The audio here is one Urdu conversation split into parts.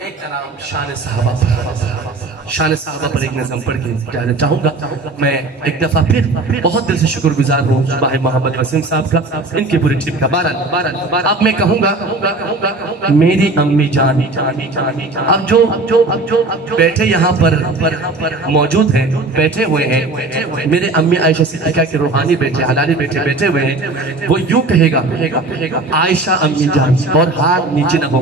ایک جناب شان صحابہ پر ایک نظم پڑھ کے جانا چاہوں گا. میں ایک دفعہ پھر بہت دل سے شکر گزار ہوں بھائی محمد وسیم صاحب کا، ان کی پوری ٹیم کا. اب میں کہوں گا میری امی جان. اب جو بیٹھے یہاں پر موجود ہیں، بیٹھے ہوئے ہیں، میرے امی عائشہ صدیقہ کے روحانی بیٹے، حلالی بیٹے بیٹھے ہوئے ہیں. وہ یوں کہے گا عائشہ امی جان، اور ہاتھ نیچے نہ ہو.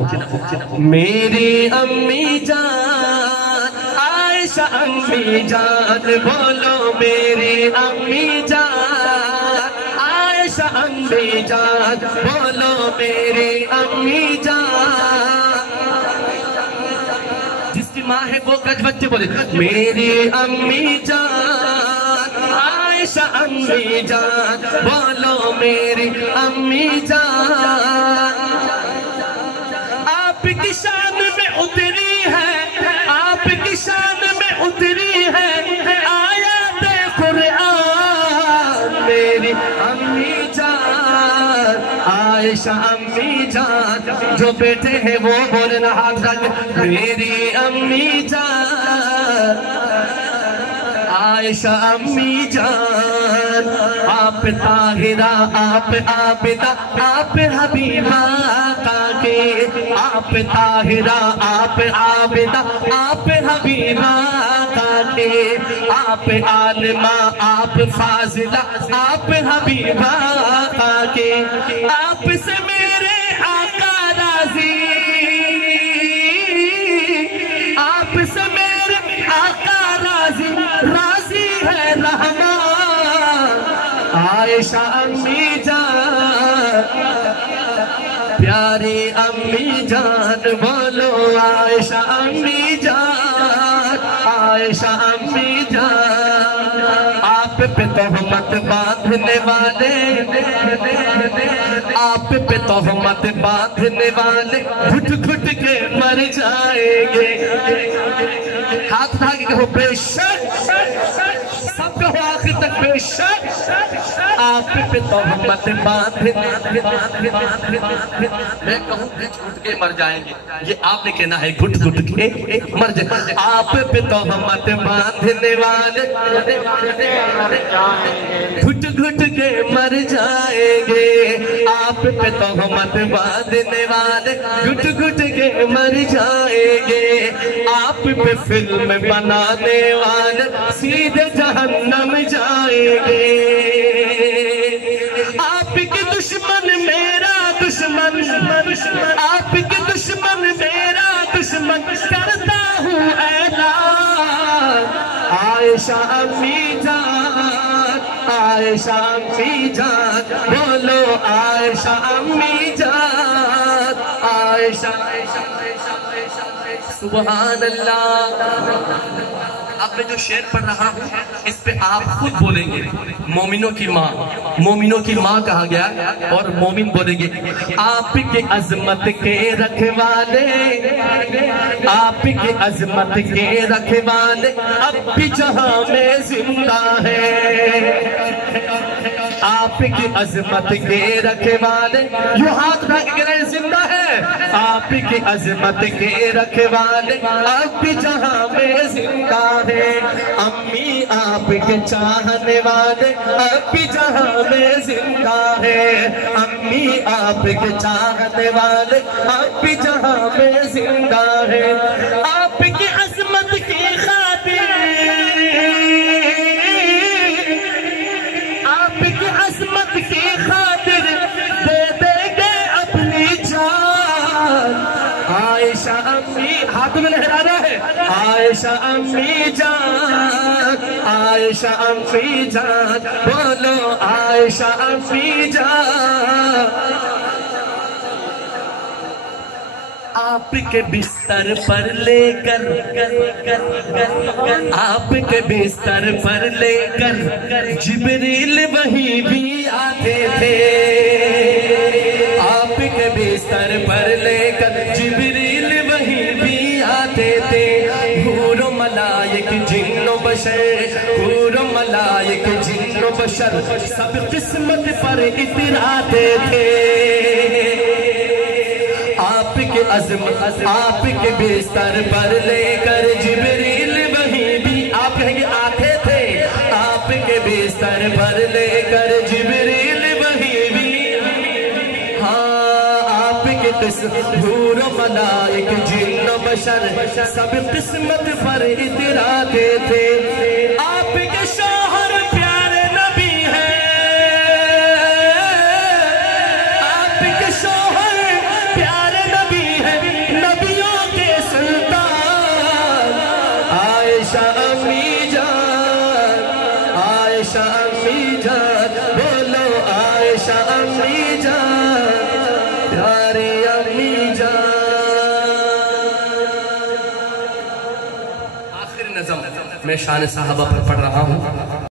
میری امی جان عائشہ امی جان بولو، میری امی جان عائشہ امی جان بولو، میری امی جان. جس کی ماں ہے وہ گج بچے بولے میری امی جان عائشہ امی جان بولو، میری امی جان. آپ کی شان میں اتری ہے، آپ کی شان میں اتری ہے آیات قرآن. میری امی جان عائشہ امی جان، جو بیٹے ہیں وہ بولنا ہاتھ رکھ. میری امی جان عائشہ امی جان، آپ طاہرہ، آپ عابدہ، آپ حبیبہ کے. آپ طاہرہ، آپ عابدہ، آپ حبیبہ کے. آپ عالمہ، آپ فاضلہ، آپ حبیبہ کے. آپ سے میرے آقا راضی، آپ سے میرے آقا راضی، راضی ہے رحمان. عائشہ امی جان پیاری امی جان بولو، عائشہ امی جان عائشہ امی جان. آپ پہ تہمت باندھنے والے، آپ پہ تہمت باندھنے والے گھٹ گھٹ کے مر جائیں گے. ہاتھ اٹھا کے کہو بے شک، سب کہو آخر تک بے شک. آپ پہ تہمت باندھنے، میں کہوں گھٹ گھٹ کے مر جائیں گے، یہ آپ نے کہنا ہے گھٹ گھٹ کے مر جائیں گے. آپ پہ تہمت باندھنے والے گھٹ گھٹ کے مر جائیں گے. آپ پہ تہمت باندھنے والے گھٹ گھٹ کے مر جائیں گے. آپ پہ فلم بنانے والے سیدھے جہنم جائیں گے. آپ کے دشمن میرا دشمن، آپ کے دشمن میرا دشمن، کرتا ہوں اعلان. عائشہ امی جان عائشہ امی جان بولو، عائشہ امی جان عائشہ. سبحان اللہ. اب میں جو شعر پڑھ رہا ہوں اس پہ آپ خود بولیں گے مومنوں کی ماں. مومنوں کی ماں کہا گیا اور مومن بولیں گے آپ کے عظمت کے رکھوالے، آپ کے عظمت کے رکھوالے اب بھی جہاں میں زندہ ہے. آپ کی عظمت کے رکھوالے یوں ہاتھ اٹھا کے کہہ رہے ہیں زندہ ہے. آپ کی عظمت کے رکھوالے اب بھی جہاں میں زندہ ہے. امی آپ کے چاہنے والے اب بھی جہاں میں زندہ ہے. امی آپ کے چاہنے والے اب بھی جہاں میں زندہ ہے. آپ کی عظمت کی خاطر، آپ کی عظمت کی خاطر دے دیں گے اپنی جان. عائشہ امی، ہاتھ میں لہرانا ہے. عائشہ امی جان عائشہ امی جان بولو، عائشہ امی جان. آپ کے بستر پر لے کر، آپ کے بستر پر لے کر جبریل وہیں بھی آتے تھے. آپ کے بستر پر لے کر جبریل وہیں بھی آتے تھے. حور و ملائک جن و بشر، حور و ملائک جن و بشر سب قسمت پر اتراتے تھے. آپ کے عزم آپ کے بستر پر لے کر جبریل وہیں بھی آپ کہیں گے آتے تھے آپ کے بستر پر لے کر جبریل وہیں بھی ہاں آپ کے قسم حور و ملائک جن و بشر سب قسمت پر اتراتے تھے آپ کے شوہر پیارے نبی ہیں آپ کے شوہر پیارے نبی ہیں نبیوں کے سلطان عائشہ امی جان عائشہ امی جان بولو عائشہ امی جان پیاری امی جان آخر نظم میں شان صحابہ پر پڑھ رہا ہوں